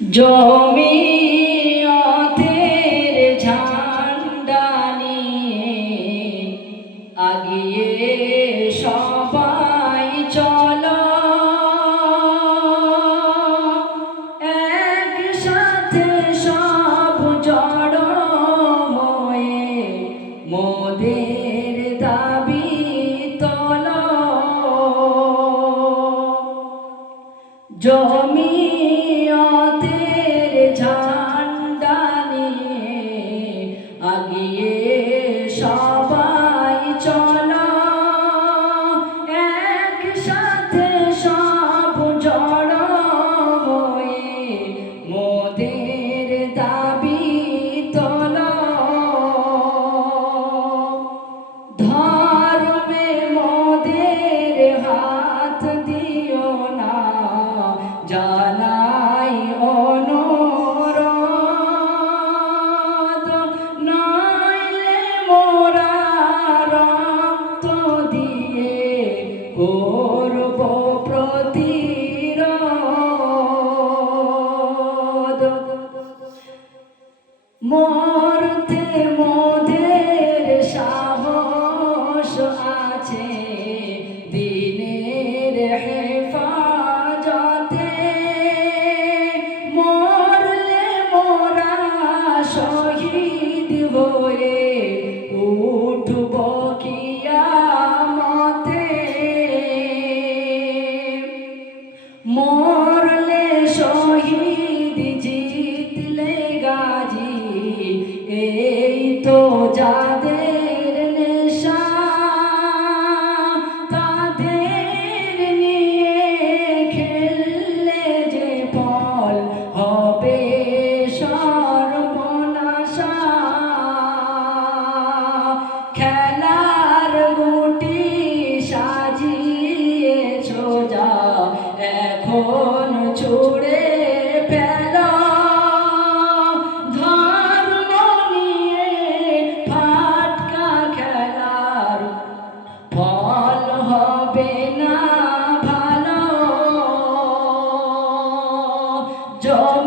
জমিয়তের ঝান্ডা আগিয়ে সবাই por মরলে শহীদ জিতলে গাজী। এই তো যাদের নেশা, তাদের নিয়ে খেললে যে ফল হবে সর্বনাশা। খেল 저